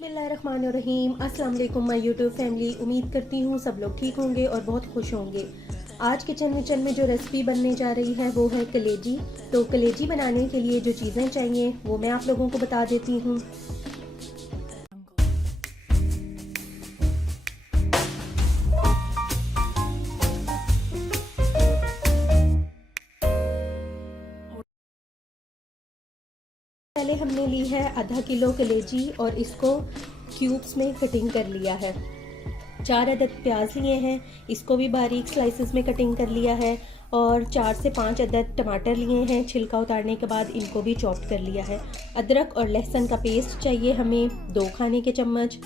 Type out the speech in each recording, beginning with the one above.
बिस्मिल्लाहिर्रहमानिर्रहीम। अस्सलाम वालेकुम माय यूट्यूब फैमिली। उम्मीद करती हूँ सब लोग ठीक होंगे और बहुत खुश होंगे। आज किचन में जो रेसिपी बनने जा रही है वो है कलेजी। तो कलेजी बनाने के लिए जो चीज़ें चाहिए वो मैं आप लोगों को बता देती हूँ। पहले हमने ली है आधा किलो कलेजी और इसको क्यूब्स में कटिंग कर लिया है। 4 अदद प्याज लिए हैं, इसको भी बारीक स्लाइसेस में कटिंग कर लिया है। और 4 से 5 अदद टमाटर लिए हैं, छिलका उतारने के बाद इनको भी चॉप्ड कर लिया है। अदरक और लहसुन का पेस्ट चाहिए हमें 2 खाने के चम्मच।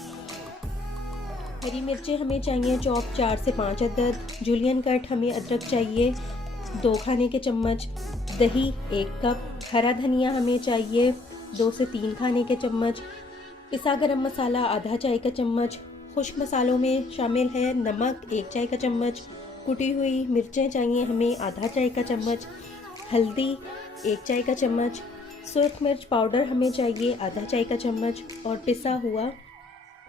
हरी मिर्चें हमें चाहिए चॉप 4 से 5 अदद। जूलियन कट हमें अदरक चाहिए 2 खाने के चम्मच। दही 1 कप। हरा धनिया हमें चाहिए 2 से 3 खाने के चम्मच। पिसा गरम मसाला आधा चाय का चम्मच। खुश्क मसालों में शामिल है नमक 1 चाय का चम्मच। कुटी हुई मिर्चें चाहिए हमें आधा चाय का चम्मच। हल्दी 1 चाय का चम्मच। सुर्ख मिर्च पाउडर हमें चाहिए आधा चाय का चम्मच। और पिसा हुआ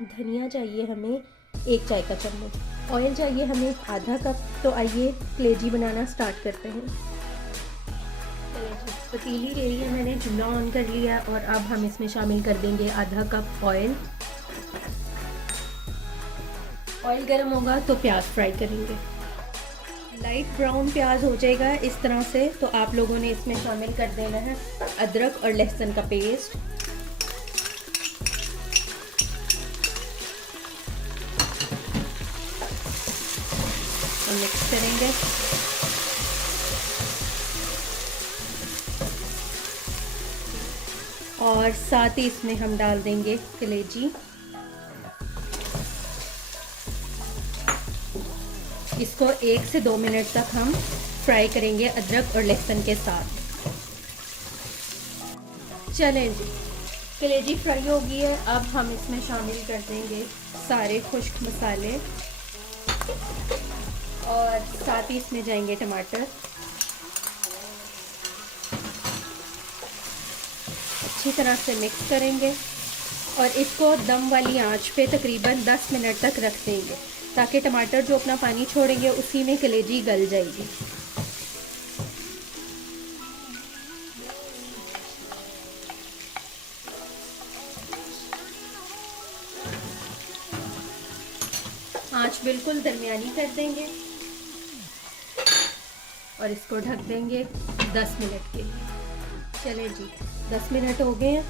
धनिया चाहिए हमें 1 चाय का चम्मच। ऑयल चाहिए हमें आधा कप। तो आइए कलेजी बनाना स्टार्ट करते हैं। पतीली ले ली है मैंने, चूल्हा ऑन कर लिया और अब हम इसमें शामिल कर देंगे आधा कप ऑयल। ऑयल गर्म होगा तो प्याज फ्राई करेंगे। लाइट ब्राउन प्याज हो जाएगा इस तरह से तो आप लोगों ने इसमें शामिल कर देना है अदरक और लहसुन का पेस्ट। और मिक्स करेंगे। और साथ ही इसमें हम डाल देंगे कलेजी। इसको 1 से 2 मिनट तक हम फ्राई करेंगे अदरक और लहसुन के साथ। चलें जी, कलेजी फ्राई हो गई है। अब हम इसमें शामिल कर देंगे सारे खुश्क मसाले और साथ ही इसमें जाएंगे टमाटर। अच्छी तरह से मिक्स करेंगे और इसको दम वाली आंच पे तकरीबन 10 मिनट तक रख देंगे ताकि टमाटर जो अपना पानी छोड़ेंगे उसी में कलेजी गल जाएगी। आंच बिल्कुल दरमियानी कर देंगे और इसको ढक देंगे 10 मिनट के लिए। चले जी, 10 मिनट हो गए हैं।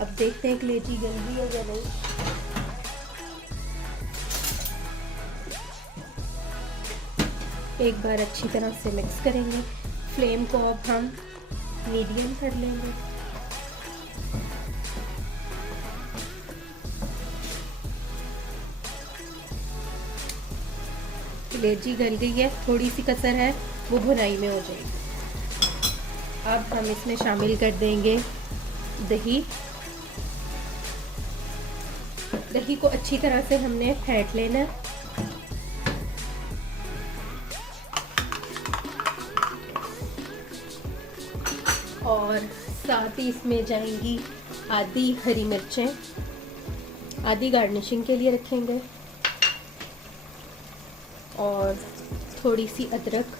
अब देखते हैं कलेजी गल गई है या नहीं। एक बार अच्छी तरह से मिक्स करेंगे। फ्लेम को अब हम मीडियम कर लेंगे। कलेजी गल गई है, थोड़ी सी कसर है वो भुनाई में हो जाएगी। अब हम इसमें शामिल कर देंगे दही। दही को अच्छी तरह से हमने फेंट लेना। और साथ ही इसमें जाएंगी आधी हरी मिर्चें, आधी गार्निशिंग के लिए रखेंगे। और थोड़ी सी अदरक।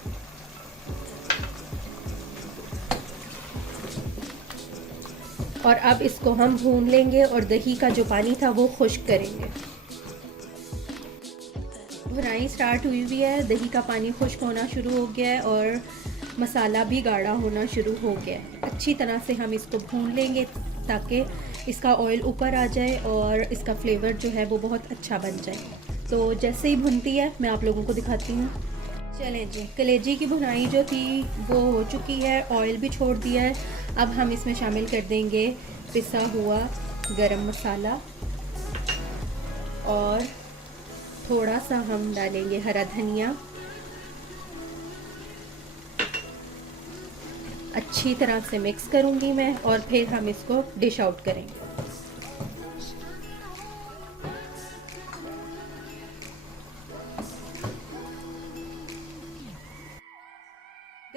और अब इसको हम भून लेंगे और दही का जो पानी था वो खुश्क करेंगे। भुनाई स्टार्ट हुई हुई है, दही का पानी खुश्क होना शुरू हो गया है और मसाला भी गाढ़ा होना शुरू हो गया है। अच्छी तरह से हम इसको भून लेंगे ताकि इसका ऑयल ऊपर आ जाए और इसका फ्लेवर जो है वो बहुत अच्छा बन जाए। तो जैसे ही भुनती है मैं आप लोगों को दिखाती हूँ। चलें जी, कलेजी की भुनाई जो थी वो हो चुकी है, ऑयल भी छोड़ दिया है। अब हम इसमें शामिल कर देंगे पिसा हुआ गरम मसाला और थोड़ा सा हम डालेंगे हरा धनिया। अच्छी तरह से मिक्स करूंगी मैं और फिर हम इसको डिश आउट करेंगे।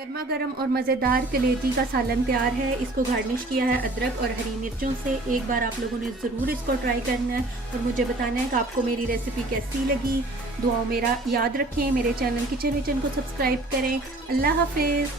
गर्मा गर्म और मज़ेदार कलेजी का सालन तैयार है। इसको गार्निश किया है अदरक और हरी मिर्चों से। एक बार आप लोगों ने ज़रूर इसको ट्राई करना है और मुझे बताना है कि आपको मेरी रेसिपी कैसी लगी। दुआओं मेरा याद रखें, मेरे चैनल किचन विचन को सब्सक्राइब करें। अल्लाह हाफिज़।